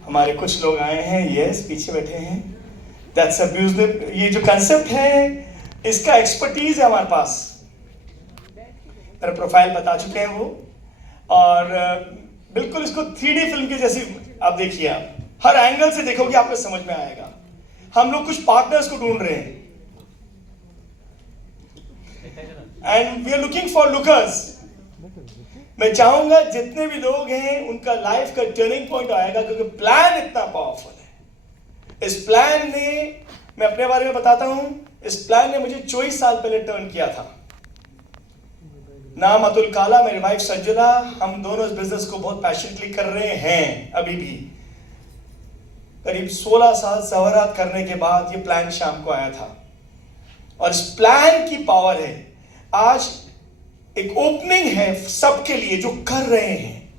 हमारे कुछ लोग आए हैं, यस पीछे बैठे हैं। That's abuse. ये जो कंसेप्ट है इसका एक्सपर्टीज है हमारे पास, मेरा प्रोफाइल बता चुके हैं वो। और बिल्कुल इसको 3D फिल्म की जैसी आप देखिए, आप हर एंगल से देखोगे आपको समझ में आएगा। हम लोग कुछ पार्टनर्स को ढूंढ रहे हैं and we are looking for lookers. मैं चाहूंगा जितने भी लोग हैं उनका लाइफ का टर्निंग पॉइंट आएगा, क्योंकि प्लान इतना पावरफुल है। इस प्लान ने, मैं अपने बारे में बताता हूं, इस प्लान ने मुझे 24 साल पहले टर्न किया था। नाम अतुल काला, मेरी वाइफ संजना, हम दोनों इस बिजनेस को बहुत पैशनेटली कर रहे हैं। अभी भी करीब 16 साल सवरात करने के बाद ये प्लान शाम को आया था, और इस प्लान की पावर है। आज एक ओपनिंग है सबके लिए जो कर रहे हैं,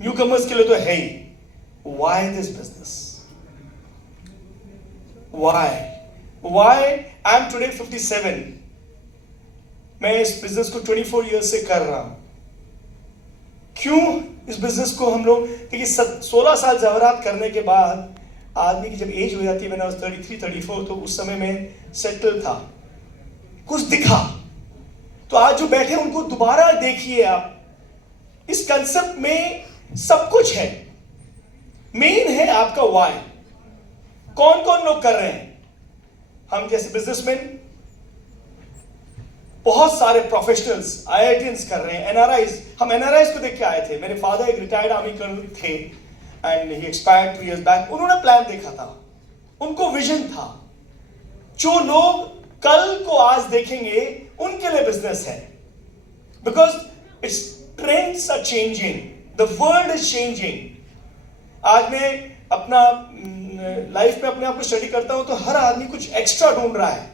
न्यू कमर्स के लिए तो है ही। Why this business? Why I am today 57। मैं इस बिजनेस को 24 ईयर्स से कर रहा हूं। क्यों इस बिजनेस को हम लोग, देखिए 16 साल जवाहरात करने के बाद आदमी की जब एज हो जाती है, मैंने 33 34, तो उस समय में सेटल था, कुछ दिखा। तो आज जो बैठे उनको दोबारा देखिए आप, इस कंसेप्ट में सब कुछ है। मेन है आपका व्हाई। कौन कौन लोग कर रहे हैं? हम जैसे बिजनेसमैन, बहुत सारे प्रोफेशनल्स, आईआईटीएंस कर रहे हैं, एनआरआईज। हम एनआरआईज को देख के आए थे। मेरे फादर एक रिटायर्ड आर्मी कर्नल थे and he expired 2 years back. उन्होंने प्लान देखा था, उनको विजन था। जो लोग कल को आज देखेंगे उनके लिए बिजनेस है, because it's trends are changing, the world is changing. आज मैं अपना लाइफ में अपने आप को स्टडी करता हूं तो हर आदमी कुछ एक्स्ट्रा ढूंढ रहा है,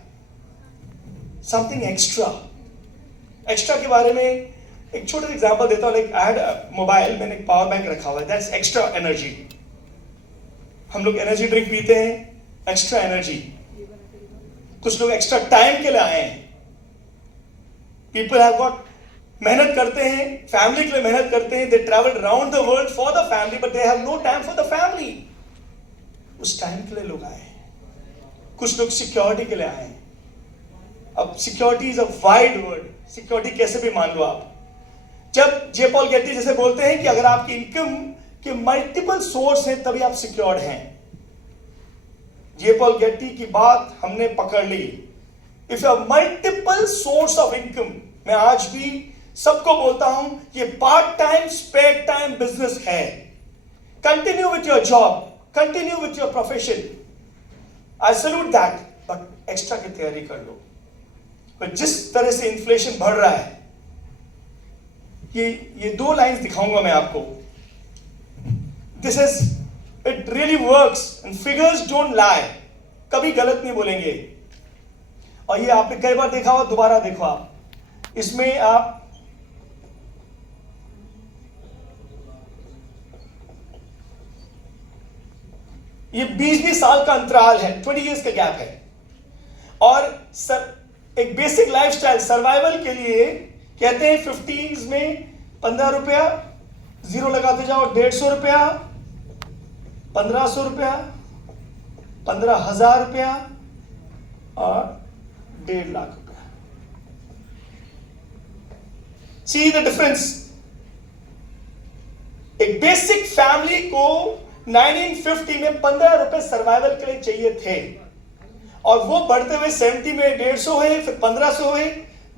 समथिंग एक्स्ट्रा के बारे में एक छोटा सा एग्जांपल देता हूं। लाइक आई हैड मोबाइल, मैंने एक पावर बैंक रखा हुआ है, दैट्स एक्स्ट्रा एनर्जी। हम लोग एनर्जी ड्रिंक पीते हैं, एक्स्ट्रा एनर्जी। कुछ लोग एक्स्ट्रा टाइम के लिए आए हैं। पीपल हैव गॉट, मेहनत करते हैं, फैमिली के लिए मेहनत करते हैं, they travel around the world for the family, but they have no time for the family. उस टाइम के लिए लोग आए हैं। कुछ लोग सिक्योरिटी के लिए आए हैं। अब security is a wide word, security कैसे भी मान लो आप। जब जे पॉल गेटी जैसे बोलते हैं कि अगर आपकी इनकम के मल्टीपल सोर्स हैं तभी आप सिक्योर्ड हैं। जे पॉल गेटी की बात हमने पकड़ ली। If you multiple source of income, मैं आज भी सबको बोलता हूं ये part time spare time business है। Continue with your job, continue with your profession, I salute that, but extra की तैयारी कर लो। पर जिस तरह से इन्फ्लेशन बढ़ रहा है, ये 2 लाइंस दिखाऊंगा मैं आपको। This is, it really works and figures don't lie, कभी गलत नहीं बोलेंगे। और ये आपने कई बार देखा हो, दोबारा देखो आप। इसमें आप ये 20-20 साल का अंतराल है, 20 years का गैप है। और एक बेसिक लाइफस्टाइल सर्वाइवल के लिए कहते हैं 50s में 15 रुपया जीरो लगाते जाओ, 150 रुपया, 1500 रुपया, 15,000 रुपया और 1.5 लाख रुपया। See the difference. एक बेसिक फैमिली को 1950 में 15 रुपए सर्वाइवल के लिए चाहिए थे, और वो बढ़ते हुए 70 में 150 हुए, फिर 1500 हुए,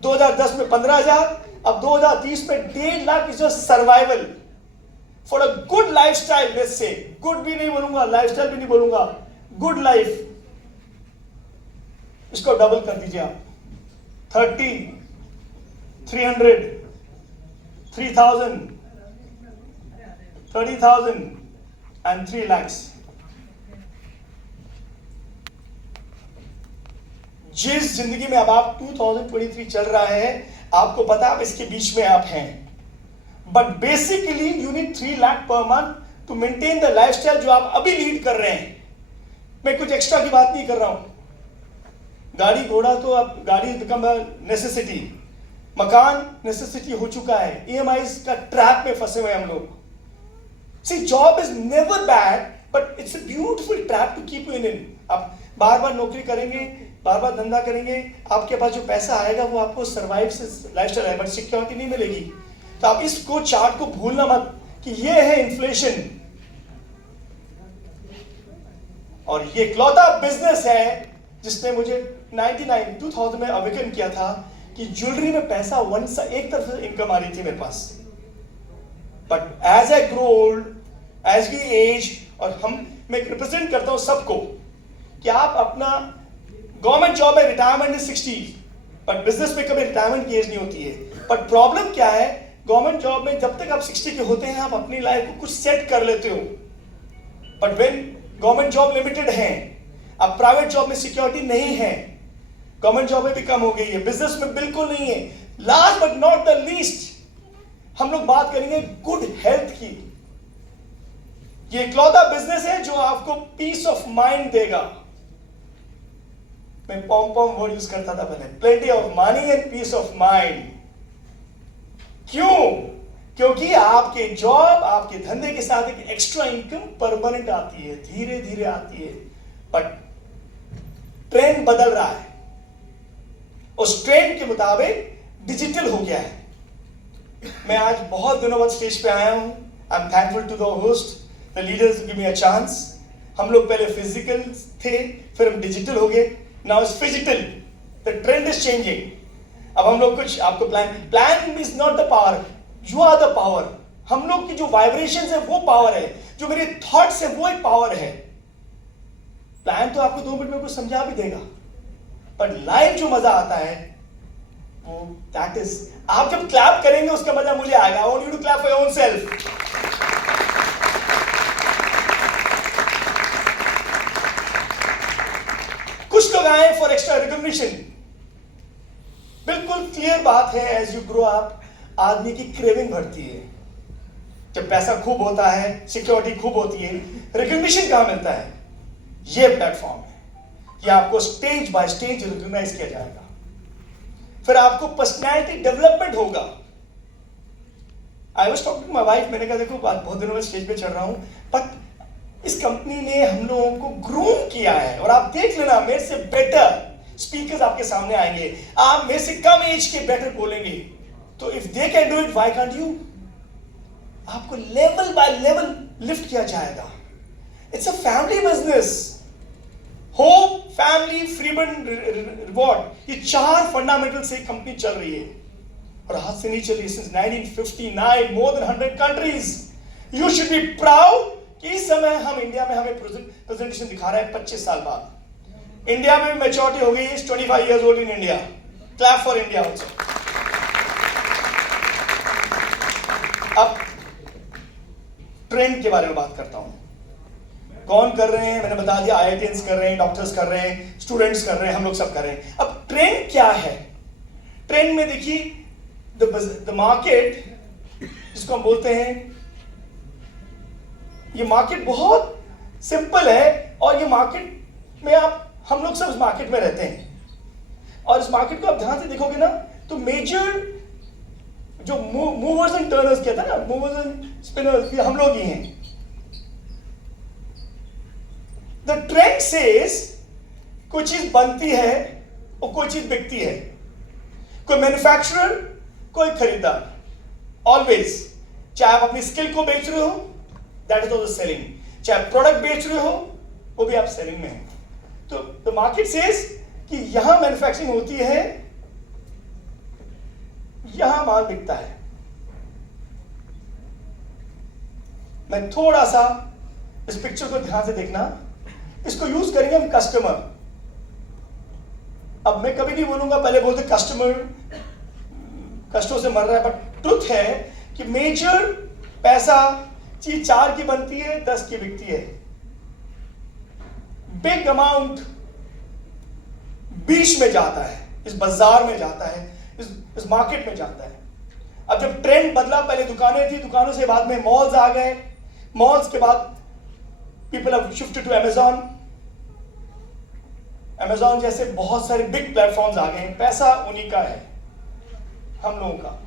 2010 में 15,000, अब 2030 में 1.5 lakh is survival for a good lifestyle. Let's say good भी नहीं बोलूंगा, लाइफस्टाइल भी नहीं बोलूंगा, गुड लाइफ। इसको डबल कर दीजिए आप, 30, 300, 3,000, 30,000 and 3 lakhs। जिस जिंदगी में अब आप 2023 चल रहा है, आपको पता है आप इसके बीच में आप हैं, but basically you need 3 lakh per month to maintain the lifestyle जो आप अभी लीड कर रहे हैं। मैं कुछ एक्स्ट्रा की बात नहीं कर रहा हूं। गाड़ी घोड़ा तो अब गाड़ी बिकम अ नेसेसिटी, मकान नेसेसिटी हो चुका है, ईएमआई का ट्रैप में फंसे हुए हम लोग। See job is never bad but it's a beautiful trap to keep you in. आप बार बार नौकरी करेंगे, बार बार धंधा करेंगे, आपके पास जो पैसा आएगा वो आपको सर्वाइव से लाइफस्टाइल है, बट सिक्योरिटी नहीं मिलेगी। तो आप इसको चार्ट को भूलना मत कि ये है इन्फ्लेशन, और ये इकलौता बिजनेस है जिसने मुझे 2000 में अवेकन किया था कि ज्वेलरी में पैसा एक तरफ से इनकम आ रही थी मेरे पास। But as I grow old, as we age, और मैं रिप्रेजेंट करता हूं सबको कि आप अपना गवर्नमेंट जॉब में रिटायरमेंट इज 60, बट बिजनेस में कभी रिटायरमेंट की एज नहीं होती है। बट प्रॉब्लम क्या है, गवर्नमेंट जॉब में जब तक आप 60 के होते हैं आप अपनी लाइफ को कुछ सेट कर लेते हो, but when government job limited है, अब प्राइवेट जॉब में सिक्योरिटी नहीं है, गवर्नमेंट जॉब में भी कम हो गई है, बिजनेस में बिल्कुल नहीं है। Last but not the least, हम लोग बात करेंगे गुड हेल्थ की। ये इकलौता बिजनेस है जो आपको पीस ऑफ माइंड देगा। मैं पॉम वर्ड यूज करता था पहले, plenty of money and peace of mind. क्यों? क्योंकि आपके जॉब, आपके धंधे के साथ एक एक्स्ट्रा इनकम परमानेंट आती है, धीरे धीरे आती है, बट ट्रेंड बदल रहा है, उस ट्रेंड के मुताबिक डिजिटल हो गया है। मैं आज बहुत दिनों बाद स्टेज पे आया हूं। I am thankful to the host, the leaders give me a chance. हम लोग पहले फिजिकल थे, फिर हम डिजिटल हो गए, now it's physical. The trend is changing. अब हम लोग कुछ आपको plan is not the power, you are the power. हम लोग की जो वाइब्रेशन है वो पावर है, जो मेरे थॉट्स है वो एक पावर है। प्लान तो आपको 2 मिनट में कुछ समझा भी देगा, पर लाइव जो मजा आता है वो दैट इज, आप जब क्लैप करेंगे उसका मजा मुझे आएगा। I want you to clap for your own self. कुछ लोग आए फॉर एक्स्ट्रा रिकॉग्निशन। बिल्कुल क्लियर बात है, एज यू ग्रो अप आदमी की क्रेविंग बढ़ती है। जब पैसा खूब होता है, सिक्योरिटी खूब होती है, रिकॉग्निशन कहां मिलता है? ये प्लेटफॉर्म है, ये आपको स्टेज बाय स्टेज रिकॉग्नाइज किया जाएगा, फिर आपको पर्सनैलिटी डेवलपमेंट होगा। I was talking to my wife, मैंने कहा देखो बहुत दिनों में स्टेज पे चढ़ रहा हूं, बट इस कंपनी ने हम लोगों को ग्रूम किया है, और आप देख लेना मेरे से बेटर स्पीकर्स आपके सामने आएंगे, आप मेरे से कम एज के बेटर बोलेंगे। तो if they can do it, why can't you? आपको लेवल बाय लेवल लिफ्ट किया जाएगा। It's a family business. Hope, family, freedom, reward, ये 4 फंडामेंटल से कंपनी चल रही है, और हाथ से नहीं चली since 1959, more than 100 countries. You should be proud कि इस समय हम इंडिया में हमें प्रेजेंटेशन दिखा रहे हैं 25 साल बाद। इंडिया में मैच्योरिटी हो गई, is 25 years old in India. Clap for India also. अब ट्रेंड के बारे में बात करता हूं। कौन कर रहे हैं? मैंने बता दिया, IITians कर रहे हैं, डॉक्टर्स कर रहे हैं, स्टूडेंट्स कर रहे हैं, हम लोग सब कर रहे हैं। अब ट्रेंड क्या है? ट्रेंड में देखिए, द मार्केट जिसको हम बोलते हैं, ये मार्केट बहुत सिंपल है, और ये मार्केट में हम लोग सब इस मार्केट में रहते हैं, और इस मार्केट को आप ध्यान से देखोगे ना, तो मेजर जो मूवर्स एंड टर्नर्स कहते हैं ना, मूवर्स एंड स्पिनर्स, ये हम लोग ही हैं। द ट्रेंड सेज कोई चीज बनती है और कोई चीज बिकती है, कोई मैन्युफैक्चरर, कोई खरीदार। ऑलवेज, चाहे आप अपनी स्किल को बेच रहे हो, दैट इज ऑल्सो सेलिंग, चाहे प्रोडक्ट बेच रहे हो, वो भी आप सेलिंग में हैं। तो द मार्केट सेज कि यहां मैन्युफैक्चरिंग होती है, यहां माल बिकता है। मैं थोड़ा सा इस पिक्चर को ध्यान से देखना, इसको यूज करेंगे हम कस्टमर। अब मैं कभी नहीं बोलूंगा, पहले बोलते कस्टमर कष्टों से मर रहा है, बट ट्रुथ है कि मेजर पैसा चीज 4 की बनती है, 10 की बिकती है। बिग अमाउंट बीच में जाता है, इस बाजार में जाता है, इस मार्केट में जाता है। अब जब ट्रेंड बदला, पहले दुकानें थी, दुकानों से बाद में मॉल्स आ गए, मॉल्स के बाद people have shifted to Amazon. Amazon जैसे बहुत सारे बिग प्लेटफॉर्म्स आ गए हैं, पैसा उन्हीं का है, हम लोगों का।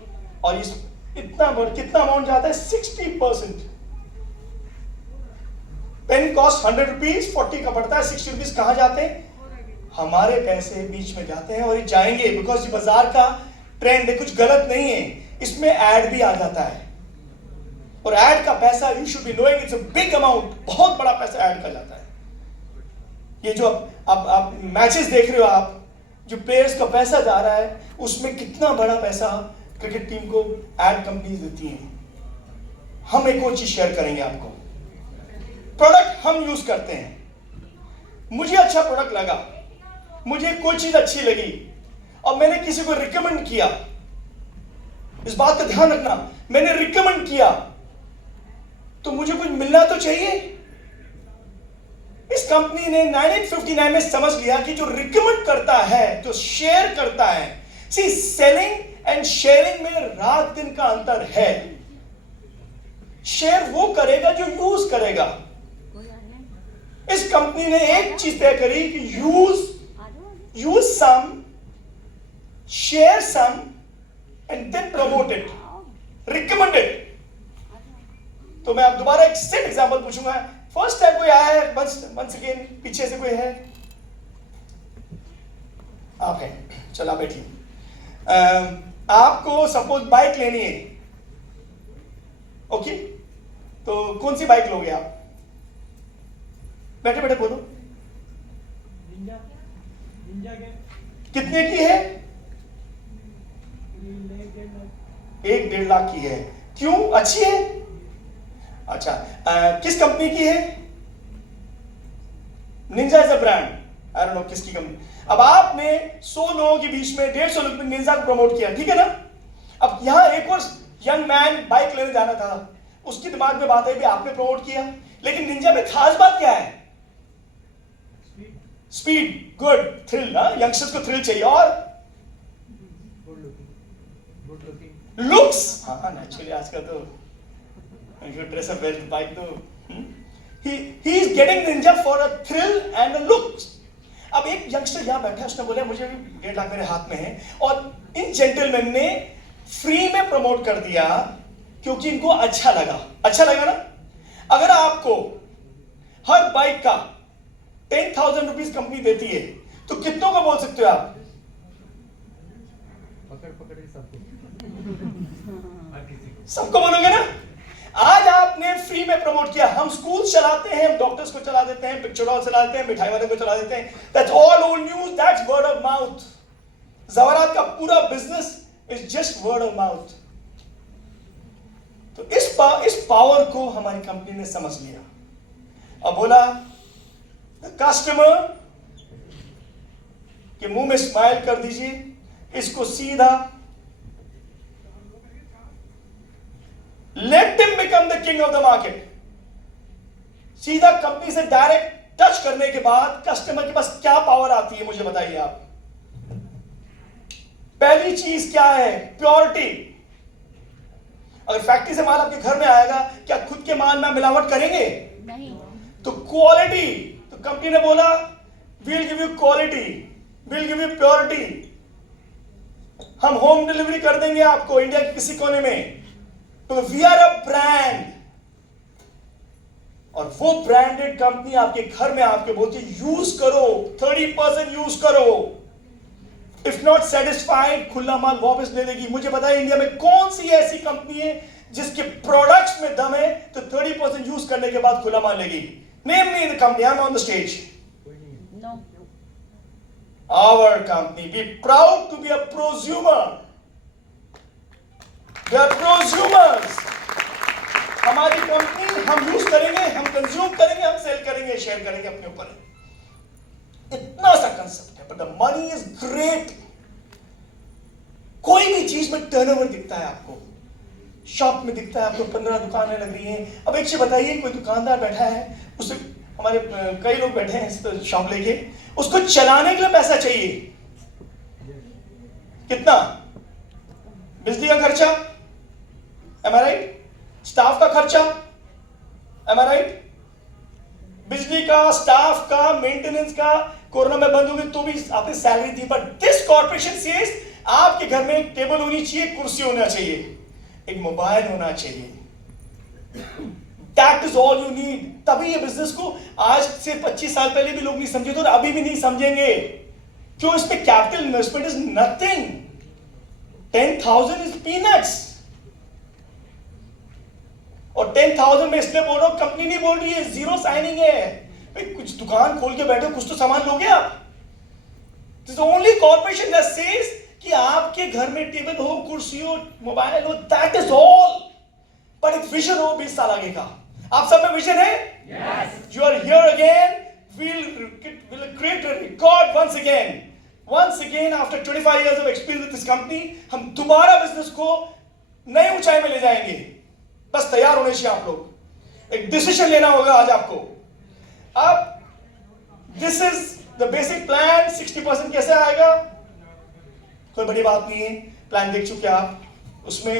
और इस कितना अमाउंट जाता है? 60%। पेन कॉस्ट 100 रुपीज, 40 का पड़ता है, 60 रुपीज कहां जाते हैं? हमारे पैसे बीच में जाते हैं और ये जाएंगे, बिकॉज ये बाजार का ट्रेंड है, कुछ गलत नहीं है, इसमें ऐड भी आ जाता है। और ऐड का पैसा you should be knowing it's a big amount, बहुत बड़ा पैसा ऐड का जाता है। ये जो आप मैचेस देख रहे हो, आप जो प्लेयर्स का पैसा जा रहा है, उसमें कितना बड़ा पैसा क्रिकेट टीम को ऐड कंपनीज देती हैं। हम एक और चीज शेयर करेंगे आपको, प्रोडक्ट हम यूज करते हैं, मुझे अच्छा प्रोडक्ट लगा, मुझे कोई चीज अच्छी लगी और मैंने किसी को रिकमेंड किया, इस बात का ध्यान रखना, मैंने रिकमेंड किया तो मुझे कुछ मिलना तो चाहिए। इस कंपनी ने 1959 में समझ लिया कि जो रिकमेंड करता है, जो शेयर करता है, सी सेलिंग एंड शेयरिंग में रात दिन का अंतर है। शेयर वो करेगा जो यूज करेगा। इस कंपनी ने एक चीज तय करी कि use some, share some and then promote it, recommend it. तो मैं अब दोबारा एक सेट एग्जांपल पूछूंगा। फर्स्ट टाइम कोई आया है? वंस अगेन, पीछे से कोई है? आप हैं, चला बैठिए। आपको सपोज बाइक लेनी है, ओके, तो कौन सी बाइक लोगे आप? बैठे बैठे बोलो। कितने की है? 1-1.5 लाख की है। क्यों? अच्छी है? अच्छा, किस कंपनी की है? Ninja is a brand, I don't know किसकी कंपनी। अब आपने 100 लोगों के बीच में 150 लोगों ने निंजा को प्रमोट किया, ठीक है ना? अब यहां एक और यंग मैन बाइक लेने जाना था, उसके दिमाग में बात है कि आपने प्रमोट किया, लेकिन निंजा में खास बात क्या है? स्पीड, गुड, थ्रिल ना, यंगस्टर्स को थ्रिल चाहिए, और लुक्स। हाँ, नेचुरली आजकल तो you dress up well, bike तो he is getting Ninja for a thrill and a look. अब एक यंगस्टर यहां बैठा है, उसने बोला मुझे भी 1.5 लाख मेरे हाथ में है, और इन जेंटलमैन ने फ्री में प्रमोट कर दिया क्योंकि इनको अच्छा लगा। अच्छा लगा ना? अगर आपको हर बाइक का 10,000 रुपीज कंपनी देती है तो कितनों का बोल सकते हो आप? पकड़ सबको बोलोगे ना? आज आपने फ्री में प्रमोट किया। हम स्कूल चलाते हैं, हम डॉक्टर्स को चला देते हैं, पिक्चर हॉल चला देते हैं, मिठाई वाले को चला देते हैं, that's all old news, that's word of mouth. ज़वारात का पूरा business is just word of mouth. तो इस पावर को हमारी कंपनी ने समझ लिया और बोला कस्टमर के मुंह में स्माइल कर दीजिए, इसको सीधा let him become the king of the market. सीधा कंपनी से डायरेक्ट टच करने के बाद कस्टमर के पास क्या पावर आती है, मुझे बताइए आप। पहली चीज क्या है? प्योरिटी। अगर फैक्ट्री से माल आपके घर में आएगा, क्या खुद के माल में मिलावट करेंगे? नहीं। तो क्वालिटी, तो कंपनी ने बोला we'll give you quality, we'll give you purity, हम होम डिलीवरी कर देंगे आपको इंडिया के किसी कोने में। तो वी आर अ ब्रांड, और वो ब्रांडेड कंपनी आपके घर में आपके बोलती है यूज करो, 30% यूज करो, इफ नॉट सेटिस्फाइड खुला माल वापस ले लेगी। मुझे बताइए इंडिया में कौन सी ऐसी कंपनी है जिसके प्रोडक्ट्स में दम है तो 30% यूज करने के बाद खुला माल लेगी? Name me the company, I am on the stage. No. Our company, we proud to be a prosumer. We are prosumers। हमारी कंपनी हम यूज करेंगे, हम कंज्यूम करेंगे, हम सेल करेंगे, शेयर करेंगे, अपने ऊपर है। इतना सा कंसेप्ट है, but the money is great. कोई भी चीज में टर्नओवर दिखता है आपको, शॉप में दिखता है आपको 15 दुकानें लग रही हैं। अब एक चीज बताइए, कोई दुकानदार बैठा है, उसे हमारे कई लोग बैठे हैं शॉप लेके, उसको चलाने के लिए पैसा चाहिए। कितना? बिजली का खर्चा, am I right? स्टाफ का खर्चा, am I right? बिजली का, स्टाफ का, मेंटेनेंस का। कोरोना में बंद होगी तो भी आपने salary the, but this corporation says आपके घर में एक टेबल होनी चाहिए, कुर्सी होना चाहिए, एक मोबाइल होना चाहिए, That is all you need. तभी ये बिजनेस को आज से 25 साल पहले भी लोग नहीं समझे थे और अभी भी नहीं समझेंगे। क्यों? इसमें capital investment is nothing. 10,000 is peanuts. और 10,000 में इसलिए बोल रहा हूं, कंपनी नहीं बोल रही है, जीरो साइनिंग है। भाई कुछ दुकान खोल के बैठे, कुछ तो सामान लोगे आप। This only corporation that says कि आपके घर में टेबल हो, कुर्सी हो, मोबाइल हो, दैट इज ऑल। पर एक विजन हो 20 साल आगे का। आप सब में विजन है? You are here again. We'll create a record once again after 25 years of experience with this company, हम दोबारा बिजनेस को नई ऊंचाई में ले जाएंगे। बस तैयार होने चाहिए आप लोग। एक डिसीजन लेना होगा आज आपको। अब this is the basic plan. 60% कैसे आएगा? कोई बड़ी बात नहीं है, प्लान देख चुके आप। उसमें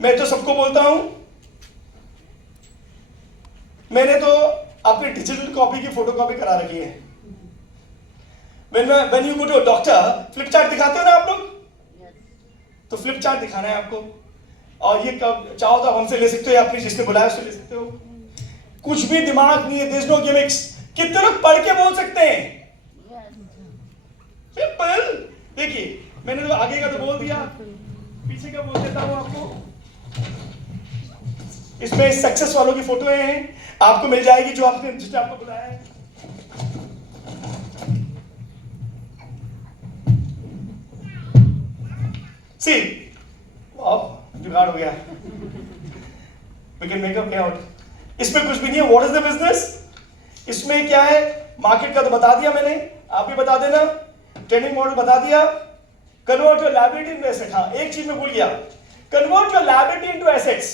मैं तो सबको बोलता हूं, मैंने तो अपनी डिजिटल कॉपी की फोटो कॉपी करा रखी है। When you go to a doctor, flip chart दिखाते हो ना आप लोग? तो फ्लिप चार्ट दिखाना है आपको, और ये कब चाहो तो हमसे ले सकते हो या अपनी जिसने बुलाया उससे ले सकते हो। कुछ भी दिमाग नहीं है, there's no gimmicks। कितने लोग पढ़ के बोल सकते हैं? सिंपल। देखिए, मैंने तो आगे का तो बोल दिया, पीछे का बोल देता हूं आपको। इसमें सक्सेस वालों की फोटो हैं, आपको मिल जाएगी जो आपने जिसने आपको बुलाया है। सी, वाह, जुगाड़ हो गया। We can make a payout। इसमें कुछ भी नहीं है। What is the business? इसमें क्या है? मार्केट का तो बता दिया मैंने, आप भी बता देना। ट्रेडिंग मॉडल बता दिया। Convert your liability into asset. हाँ, एक चीज में भूल गया, convert your liability into assets.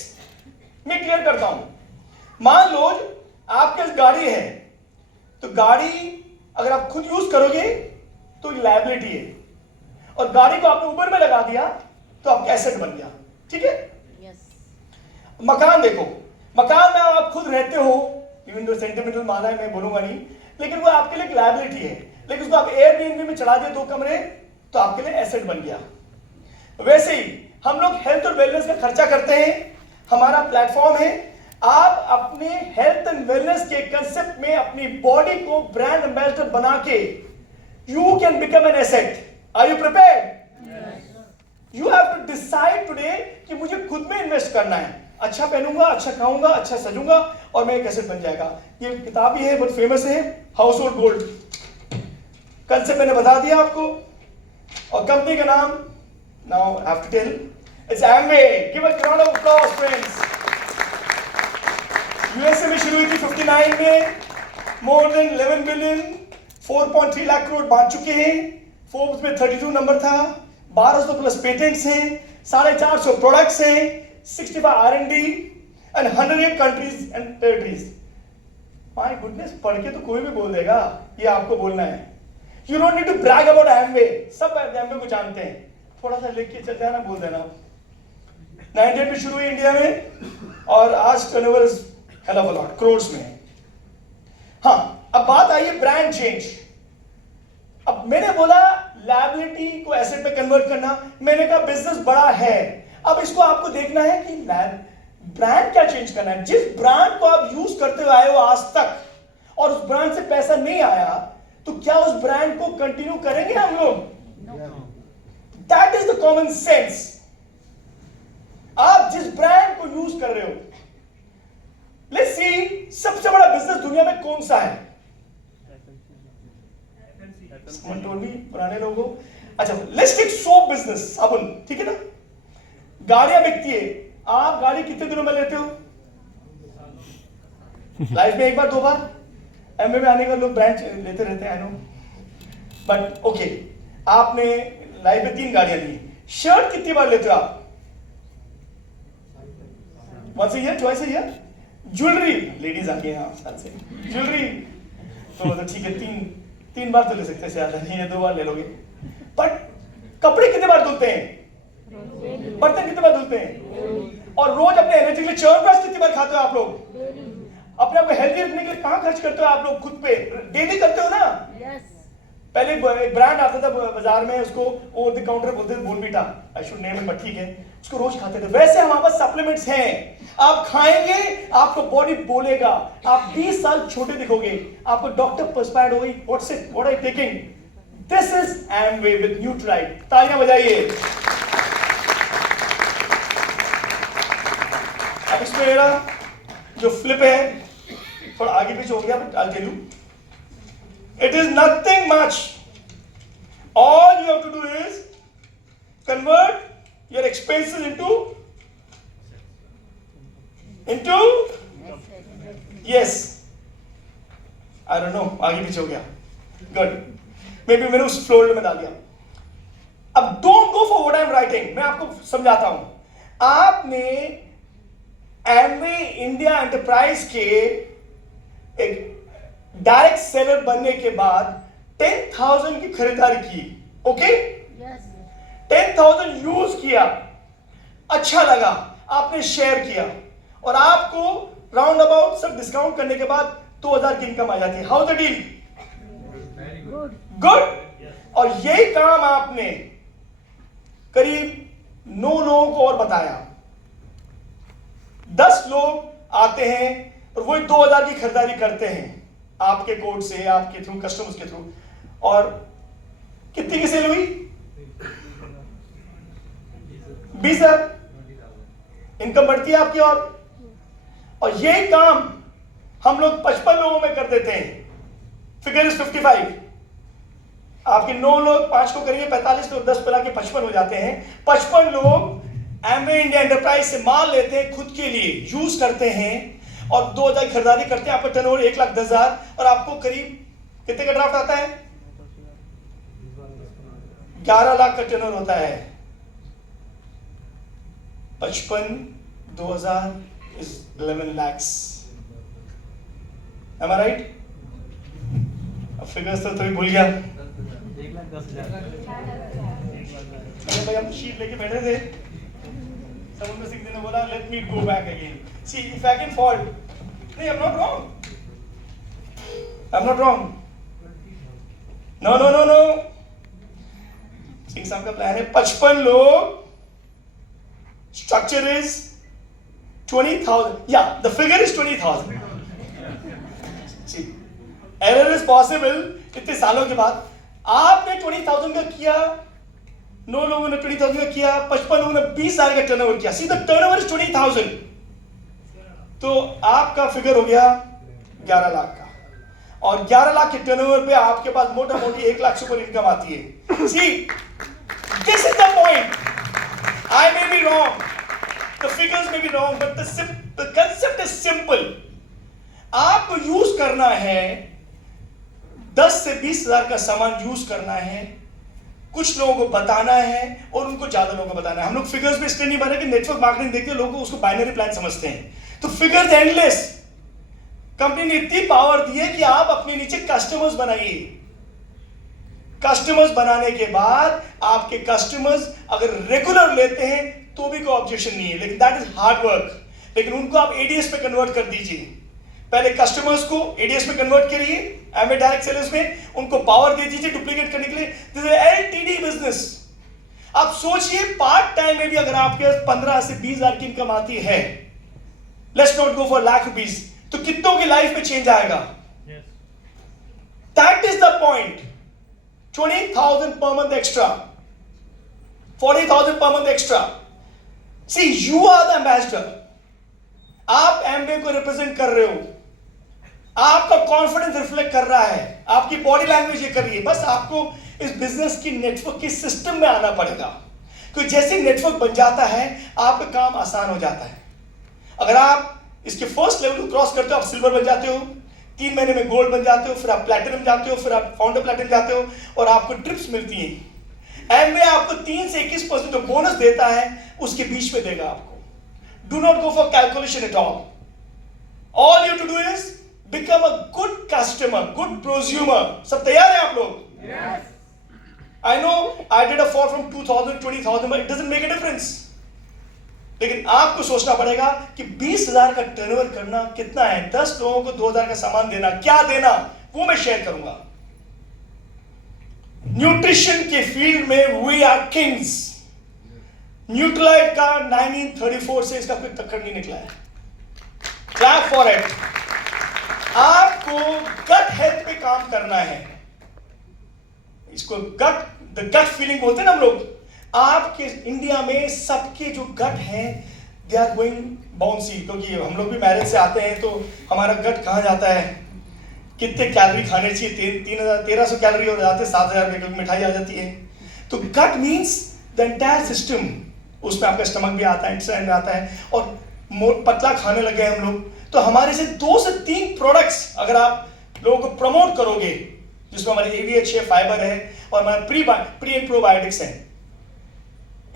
मैं क्लियर करता हूं। मान लो आपके पास गाड़ी है, तो गाड़ी अगर आप खुद यूज करोगे तो लायबिलिटी है, और गाड़ी को आपने ऊबर में लगा दिया तो आपका एसेट बन गया। ठीक है? मकान देखो, मकान में आप खुद रहते हो, इवन दो सेंटिमेंटल माना है, मैं बोलूंगा नहीं, लेकिन वो आपके लिए एक लायबिलिटी है। लेकिन उसको आप एयरबीएनबी में चढ़ा दिए 2 कमरे, तो आपके लिए एसेट बन गया। वैसे ही हम लोग हेल्थ और वेलनेस का खर्चा करते हैं। हमारा प्लेटफॉर्म है, आप अपने हेल्थ एंड वेलनेस के कंसेप्ट में अपनी बॉडी को ब्रांड एम्बेसडर बना के you can become an asset. Are you prepared? You have to decide today कि मुझे खुद में इन्वेस्ट करना है। अच्छा पहनूंगा, अच्छा खाऊंगा, अच्छा सजूंगा, और मैं एक एसेट बन जाएगा। ये किताब ही है, बहुत फेमस है, हाउस होल्ड गोल्ड। कंसेप्ट मैंने बता दिया आपको, और कंपनी का नाम now I have to tell, it's Amway. Give a round of applause friends. USA में शुरू हुई थी 59 में, more than 11 billion, 4.3 lakh crore बांट चुके हैं। फोर्ब्स में 32 नंबर था, 1200 प्लस पेटेंट्स हैं, 450 प्रोडक्ट्स हैं, 65 R&D and 108 countries and territories. My goodness, पढ़ के तो कोई भी बोल देगा, ये आपको बोलना है। You don't need to brag about Amway, सब एमवे को जानते हैं। थोड़ा सा लिख के चल जाना, बोल देना। 98 में शुरू हुई इंडिया में, और आज turnover is hell of a lot, crores में। हाँ, अब बात आई है ब्रांड चेंज। अब मैंने बोला लायबिलिटी को एसेट में कन्वर्ट करना, मैंने कहा बिजनेस बड़ा है। अब इसको आपको देखना है कि ब्रांड क्या चेंज करना है। जिस ब्रांड को आप यूज करते हुए आए हो आज तक, और उस ब्रांड से पैसा नहीं आया, तो क्या उस ब्रांड को कंटिन्यू करेंगे हम लोग? That is the common sense. आप जिस ब्रांड को यूज कर रहे हो, लेट्स सी, सबसे बड़ा बिजनेस दुनिया में कौन सा है? पुराने लोगों, अच्छा लेट्स टेक सोप बिजनेस, साबुन, ठीक है ना? गाड़ियां बिकती है, आप गाड़ी कितने दिनों में लेते हो? लाइफ में 1 बार 2 बार। एमवे में आने का लोग ब्रांड लेते रहते हैं, आई नो, बट ओके, आपने लाइफ में 3 गाड़ियां ली। शर्ट कितनी बार लेते हो आप? Once a year, twice a year. Jewellery, ladies आके यहाँ साल से ज्वेलरी तो मतलब ठीक है, 3 बार तो ले सकते हैं, ज्यादा नहीं है, 2 बार ले लोगे। बट कपड़े कितने बार धुलते हैं? बर्तन कितने बार धुलते हैं? और रोज अपने एनर्जी के लिए च्यवनप्राश कितनी बार खाते हो आप लोग? अपने आप को हेल्दी रखने के लिए कहां खर्च करते हो आप लोग? खुद पे डेली करते हो ना? पहले एक ब्रांड आता था बाजार में, उसको ओवर द काउंटर बोलते थे, Bournvita, I should name it, but ठीक है, उसको रोज खाते थे। वैसे हमारे पास सप्लीमेंट्स हैं, आप खाएंगे आपको बॉडी बोलेगा, आप 20 साल छोटे दिखोगे, आपको डॉक्टर पर्सपायर्ड होगी, what's it, what I taking, this is Amway with Nutrilite. तालियां बजाइए। अब इसमें मेरा जो फ्लिप है थोड़ा आगे पीछे हो गया, but I tell you it is nothing much, all you have to do is convert your expenses into yes, I don't know, आगे पीछे हो गया, good, मे बी मैंने उस फ्लोर में डाल दिया। अब don't go for what I am writing, मैं आपको समझाता हूं। आपने एमवे इंडिया एंटरप्राइज के एक डायरेक्ट सेलर बनने के बाद 10,000 की खरीदारी की, ओके, 10,000 यूज किया, अच्छा लगा, आपने शेयर किया, और आपको राउंड अबाउट सब डिस्काउंट करने के बाद 2,000 की इनकम आ जाती है। How the deal? गुड। और यही काम आपने करीब 9 लोगों को और बताया, 10 लोग आते हैं और वही 2,000 की खरीदारी करते हैं आपके कोड से, आपके थ्रू, कस्टमर्स के थ्रू, और कितनी की सेल हुई? 20,000 इनकम बढ़ती है आपकी। और यही काम हम लोग 55 लोगों में कर देते हैं, फिगर इज 55। आपके 9 लोग 5 को करेंगे 45, तो 10 मिला के 55 हो जाते हैं। 55 लोग एमवे इंडिया एंटरप्राइज से माल लेते हैं, खुद के लिए यूज करते हैं, और 2,000 खरीदारी करते हैं। आपका टर्नओवर 1,10,000, और आपको करीब कितने का ड्राफ्ट आता है? 11 लाख का टर्नओवर होता है। 55 2,000 is 11 lakhs. Am I right? अब फिगर्स तो थोड़ी भूल गया। 1,10,000। अरे भाई हम शीट लेके बैठे थे, समुद्र सिंह ने बोला let me go back again. See if I can fall. नहीं, I'm not wrong. I'm not wrong. No no no no. Singh साहब का प्लान है 55 लोग, स्ट्रक्चर इज 20,000, या the figure is 20,000। Error is possible इतने सालों के बाद। आपने 20,000 का किया, 9 लोगों ने 20,000 का किया, 55 लोगों ने 20,000 का टर्नओवर किया। सी द टर्नओवर इज 20,000, तो आपका फिगर हो गया 11 लाख का, और 11 लाख के टर्नओवर पे आपके पास मोटा मोटी 1 लाख से ऊपर इनकम आती है। See this is the point. I may be wrong, the figures may be wrong, but the concept is simple. आपको यूज करना है 10 से 20,000 का सामान यूज करना है, कुछ लोगों को बताना है और उनको ज्यादा लोगों को बताना है। हम लोग फिगर्स पे इसलिए नहीं बने कि नेटवर्क मार्केटिंग देखते हैं, लोगों उसको बाइनरी प्लान समझते हैं, तो फिगर्स एंडलेस। कंपनी ने इतनी पावर दी है कि आप अपने नीचे कस्टमर्स बनाइए। कस्टमर्स बनाने के बाद आपके कस्टमर्स अगर रेगुलर लेते हैं तो भी कोई ऑब्जेक्शन नहीं है, लेकिन दैट इज हार्ड वर्क। लेकिन उनको आप एडीएस पे कन्वर्ट कर दीजिए। पहले कस्टमर्स को एडीएस में कन्वर्ट करिए, एमवे डायरेक्ट सेलर्स में, उनको पावर दे दीजिए डुप्लीकेट करने के लिए। This is LTD business. आप सोचिए पार्ट टाइम में भी अगर आपके पास 15 से 20,000 की इनकम आती है, let's not go for lakh rupees, तो कितनों की लाइफ में चेंज आएगा? That is the point. 20,000 per month extra, 40,000 per month extra. See, you are the ambassador. आप एमवे को रिप्रेजेंट कर रहे हो, आपका कॉन्फिडेंस रिफ्लेक्ट कर रहा है, आपकी बॉडी लैंग्वेज ये कर रही है। बस आपको इस बिजनेस की नेटवर्क के सिस्टम में आना पड़ेगा, क्योंकि जैसे नेटवर्क बन जाता है आपका काम आसान हो जाता है। अगर आप इसके फर्स्ट लेवल को क्रॉस करते हो, आप सिल्वर बन जाते हो, 3 महीने में गोल्ड बन जाते हो, फिर आप प्लैटिनम जाते हो, फिर आप फाउंडर प्लैटिनम जाते हो, और आपको ट्रिप्स मिलती हैं। एमवे आपको 3 से 21% जो बोनस देता है उसके बीच में देगा आपको। Do not go for calculation at all. All you to do is become a good customer, good prosumer. सब तैयार है आप लोग? I know I did a for from 2,000 20,000, but it doesn't make a difference. लेकिन आपको सोचना पड़ेगा कि 20,000 का टर्नओवर करना कितना है, 10 लोगों को 2,000 का सामान देना, क्या देना, वो मैं शेयर करूंगा। न्यूट्रिशन के फील्ड में वी आर किंग्स। न्यूट्रलाइट का 1934 से इसका कोई टक्कर नहीं निकला है. Clap for it. आपको गट हेल्थ पे काम करना है. इसको द गट फीलिंग बोलते हैं ना हम लोग. आपके इंडिया में सबके जो गट हैं दे आर गोइंग बाउंसी, क्योंकि हम लोग भी मैरिज से आते हैं तो हमारा गट कहाँ जाता है, कितने कैलोरी खाने चाहिए, 1300 कैलोरी हो जाते हैं 7000 में, क्योंकि मिठाई आ जाती है. तो गट मीन्स द एंटायर सिस्टम. उसमें आपका स्टमक भी आता है, इंटेस्टाइन भी आता है, और पतला खाने लगे हम लोग. तो हमारे से 2 से 3 प्रोडक्ट्स अगर आप लोगों को प्रमोट करोगे, जिसमें हमारे AVH है, फाइबर है, और हमारे प्री एंड प्रोबायोटिक्स हैं,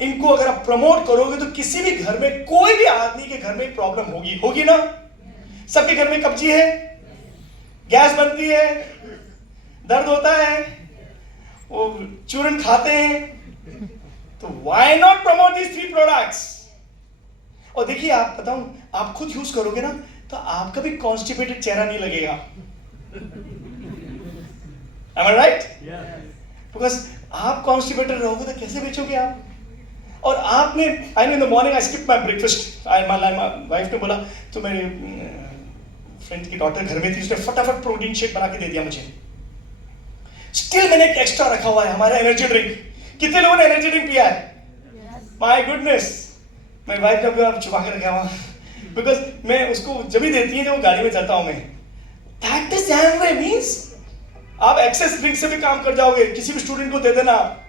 इनको अगर आप प्रमोट करोगे तो किसी भी घर में, कोई भी आदमी के घर में प्रॉब्लम होगी ना. सबके घर में कब्जी है, गैस बनती है, दर्द होता है, वो चूरन खाते हैं. तो why not promote these 3 products. और देखिए, आप बताऊं, आप खुद यूज करोगे ना तो आपका भी कॉन्स्टिपेटेड चेहरा नहीं लगेगा. Am I right? बिकॉज आप कॉन्स्टिपेटेड रहोगे तो कैसे बेचोगे आप. और आपने, I know in the morning I skip my breakfast. My wife ने बोला, तो मेरे फ्रेंड की डॉटर घर में थी, उसने फटाफट प्रोटीन शेक बना के दे दिया मुझे. स्टिल मैंने एक एक्स्ट्रा रखा हुआ है, हमारा एनर्जी ड्रिंक. कितने लोगों ने एनर्जी ड्रिंक पिया है? My goodness. मेरी वाइफ का भी आप छुपा के रखा हुआ, बिकॉज मैं उसको जब भी देती है जब वो गाड़ी में चलता हूं मैं. दैट इज एमवे मींस आप एक्सेस ड्रिंक से भी काम कर जाओगे. किसी भी स्टूडेंट को दे देना आप,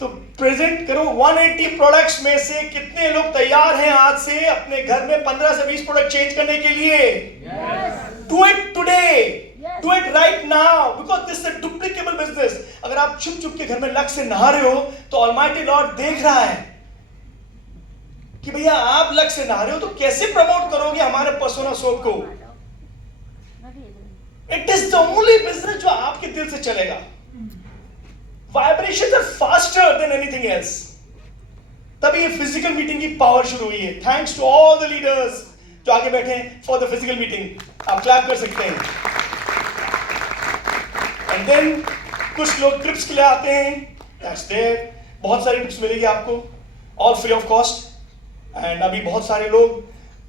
तो प्रेजेंट करो. 180 प्रोडक्ट्स में से कितने लोग तैयार हैं आज से अपने घर में 15 से 20 प्रोडक्ट चेंज करने के लिए? Do it today, do it right now, because this is a duplicable business. अगर आप चुप चुप के घर में लक से नहा रहे हो तो ऑलमाइटी लॉर्ड देख रहा है कि भैया आप लक से नहा रहे हो, तो कैसे प्रमोट करोगे हमारे पर्सोना सोप को. It is the only business जो आपके दिल से चलेगा. Vibrations are faster than anything else. तभी ये फिजिकल मीटिंग की पावर शुरू हुई है. Thanks to all the leaders जो आगे बैठे हैं फॉर द फिजिकल मीटिंग. आप क्लैप कर सकते हैं. एंड देन कुछ लोग ट्रिप्स के लिए आते हैं. That's there. बहुत सारी ट्रिप्स मिलेगी आपको, all free of cost. And अभी बहुत सारे लोग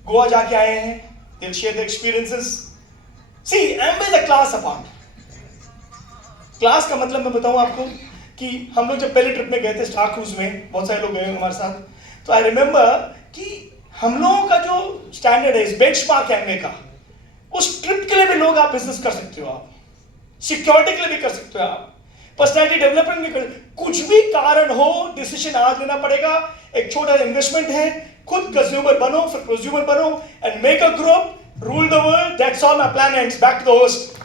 गोवा जाके आए हैं. They will share their experiences. See, Amway is a class apart. Class का मतलब मैं बताऊं आपको कि हम लोग जब पहले ट्रिप में गए थे स्टार क्रूज में, बहुत सारे लोग गए हमारे साथ, तो आई रिमेंबर कि हम लोगों का जो स्टैंडर्ड है इस बेंचमार्क एमवे का, उस ट्रिप के लिए भी लोग आप बिजनेस कर सकते हो, आप सिक्योरिटी के लिए भी कर सकते हो, आप पर्सनैलिटी डेवलपमेंट भी कर. कुछ भी कारण हो, डिसीजन आज लेना पड़ेगा. एक छोटा इन्वेस्टमेंट है, खुद कंज्यूमर बनो, फिर प्रोज्यूमर बनो, and make a group, rule the world. That's all my plan. Ends back to the host.